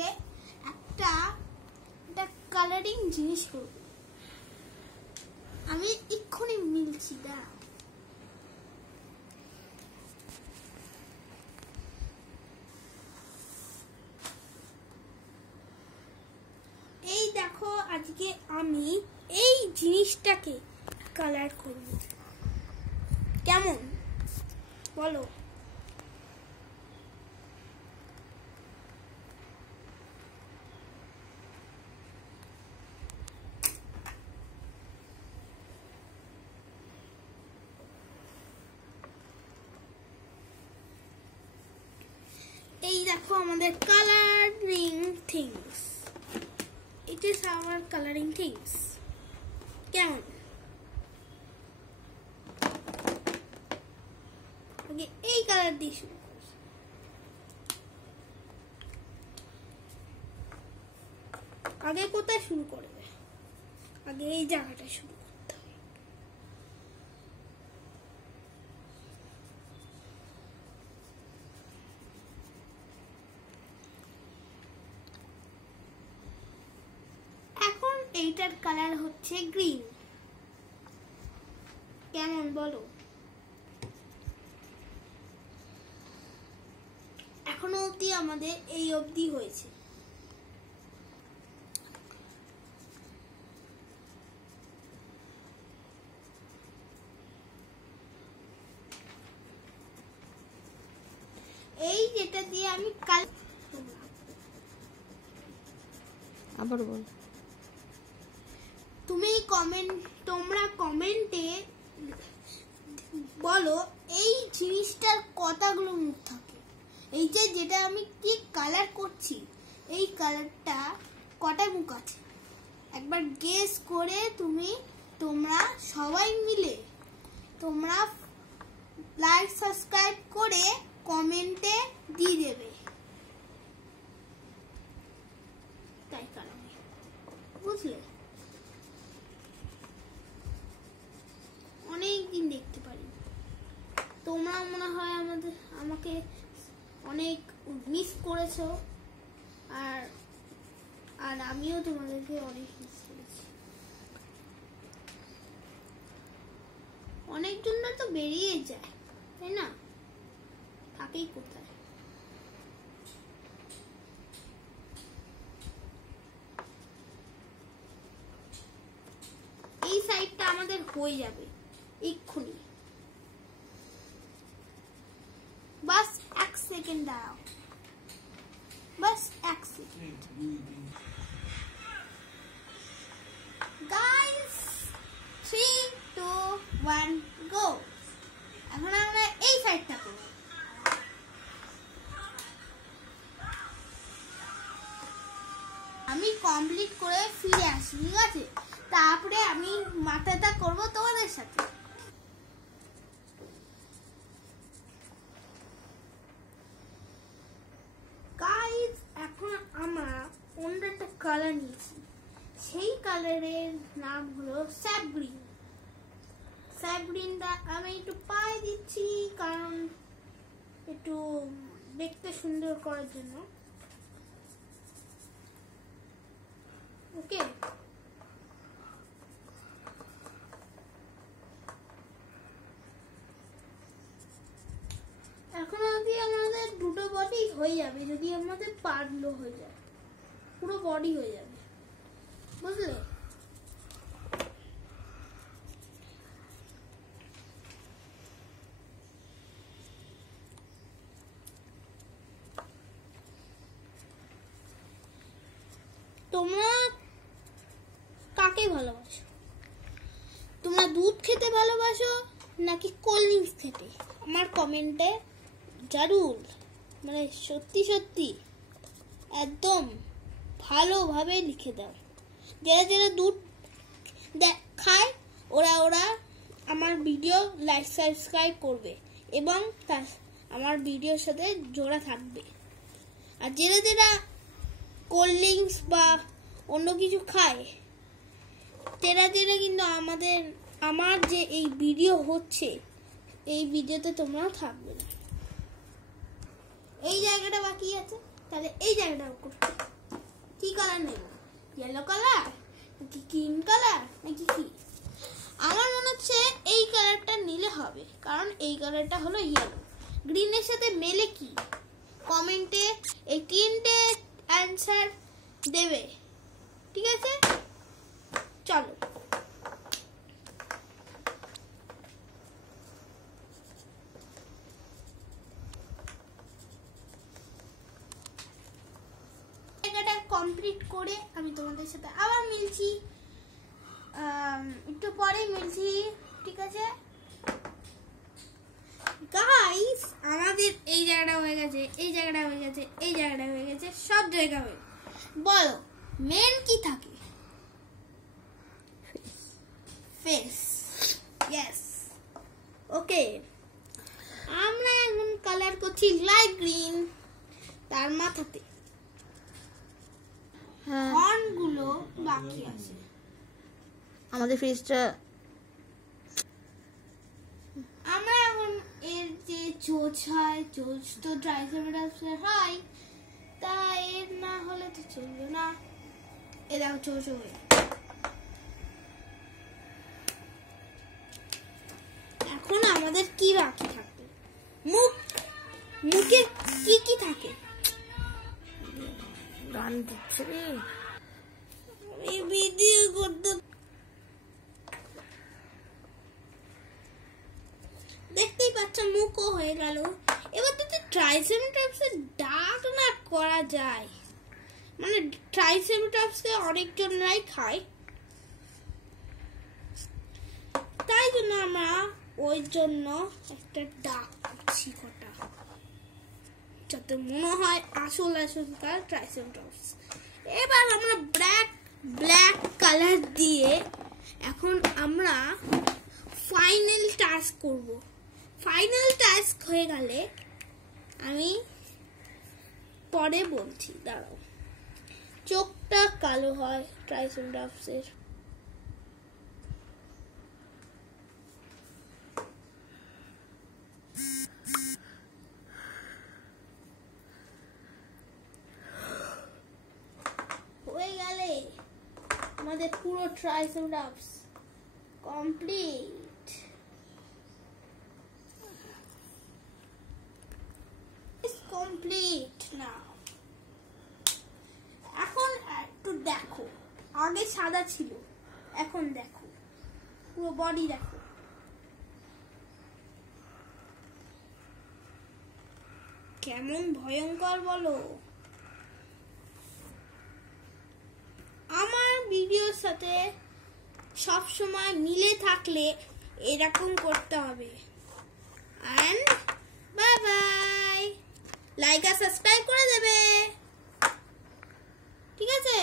আজকে একটা কালারিং জিনিস করব। আমি এক্ষুনি মিলছি, দাঁড়াও। এই দেখো, আজকে আমি এই জিনিসটাকে কালার করব। কেমন বলো? এই দেখো আমাদের colouring things. It is our colouring things. কেমন? আগে এই কালার দিয়ে শুরু করি। আগে কোথায় শুরু করবে? আগে এই জায়গাটা শুরু করতে হবে। এখন এইটার কালার হচ্ছে গ্রিন। কেমন বলো? এখনো অবধি আমাদের এই অবধি হয়েছে। এই যেটা দিয়ে আমি কাল আবার বল। তোমরা কমেন্টে বলো এই জিনিসটার কতগুলো মুখ থাকে। এই যে যেটা আমি কি কালার করছি, এই কালারটা কটা মুখ আছে একবার গেস করে তোমরা সবাই মিলে তোমরা লাইক সাবস্ক্রাইব করে কমেন্টে দিয়ে দেবে। তাই কারণে বুঝলে, অনেকদিন দেখতে পারি। তোমরা মনে হয় আমাকে অনেক মিস করেছো, আর আমিও তোমাদেরকে অনেক মিস করেছি। অনেকজন তো বেরিয়ে যায়, তাই না? থাকেই কোথায়? এই সাইডটা আমাদের হয়ে যাবে এক্ষুনি। বাস 1 সেকেন্ড দাঁড়াও, বাস 1 সেকেন্ড। গাইস 3 2 1 গো। এখন আমরা এই সাইডটা করব। আমি কমপ্লিট করে ফিরে আসি, ঠিক আছে? তারপরে আমি মাথাটা করব তোমাদের সাথে। গাইস এখন আমরা অন্য একটা কালার নিয়েছি। সেই কালারের নাম হলো স্যাপ গ্রিন। স্যাপ গ্রিনটা আমি একটু পায়ে দিচ্ছি, কারণ একটু দেখতে সুন্দর করার জন্য। ওকে, এখন অবধি আমাদের দুটো বডি হয়ে যাবে। যদি আমাদের পারলো হয়ে যায়, পুরো বডি হয়ে যাবে, বুঝলে? তোমরা কাকে ভালোবাসো? তোমরা দুধ খেতে ভালোবাসো নাকি কোল্ড ড্রিঙ্কস খেতে? আমার কমেন্টে জারুল, মানে সত্যি সত্যি একদম ভালোভাবে লিখে দাও। যারা যারা দুধ খায় ওরা আমার ভিডিও লাইক সাবস্ক্রাইব করবে এবং আমার ভিডিওর সাথে জোড়া থাকবে। আর যারা কোল্ড ড্রিঙ্কস বা অন্য কিছু খায় তেরা কিন্তু আমার যে এই ভিডিও হচ্ছে এই ভিডিওতে তোমরা থাকবে না। এই জায়গাটা বাকি আছে, তাহলে এই জায়গাটাও করতে কি কালার নেব? ইয়েলো কালার নাকি গ্রিন কালার নাকি কি? আমার মনে হচ্ছে এই কালারটা নিলে হবে, কারণ এই কালারটা হলো ইয়েলো। গ্রিনের সাথে মেলে কি? কমেন্টে এই তিনটে অ্যান্সার দেবে, ঠিক আছে? চলো জায়গাটা কমপ্লিট করে আমি তোমাদের সাথে আবার মিলছি, একটু পরে মিলছি, ঠিক আছে গাইস? আমাদের এই জায়গাটা হয়ে গেছে, এই জায়গাটা হয়ে গেছে, এই জায়গাটা হয়ে গেছে, সব জায়গা হয়ে। বলো মেন কি থাকে? ফেস। ইয়েস, ওকে। আমরা এখন কালার করছি লাইট গ্রিন তার মাথাতে। হ্যাঁ, হর্ন গুলো বাকি আছে। আমাদের ফ্রিজটা আমরা এখন এর যে চোচ হয়, চোচ তো ট্রাইসেরাটপসের হয়, তা এর না হলে তো চলবে না। এ দেখো চোচ হয়ে। এখন আমাদের কি বাকি থাকে? মুখ। মুখে কি কি থাকে? গান দিচ্ছে রে। এই ভিডিও করতে দেখতেই পাচ্ছ মুখও হয়ে গেল। এবার তো ট্রাইসেরাটপসের ডাক না করা যায়, মানে ট্রাইসেরাটপসকে অনেকজনরাই খায়, তাই জন্য আমরা ওই জন্য একটা ডাক করছি কটা, যাতে মনে হয় আসল আসলকার ট্রাইসেরাটপস। এবার আমরা ব্ল্যাক কালার দিয়ে এখন আমরা ফাইনাল টাস্ক করব। ফাইনাল টাস্ক হয়ে গেলে আমি পরে বলছি, দাঁড়াও। চোখটা কালো হয় ট্রাইসেরাটপসের। হয়ে গেলে আমাদের পুরো ট্রাইসেরাটপস কমপ্লিট। কমপ্লিট নাও। এখন একটু দেখো, আগে সাদা ছিল, এখন দেখো পুরো বডি দেখো। কেমন ভয়ঙ্কর বলো? আমার ভিডিওর সাথে সব সময় মিলে থাকলে এরকম করতে হবে। And bye bye. লাইক আর সাবস্ক্রাইব করে দেবে, ঠিক আছে?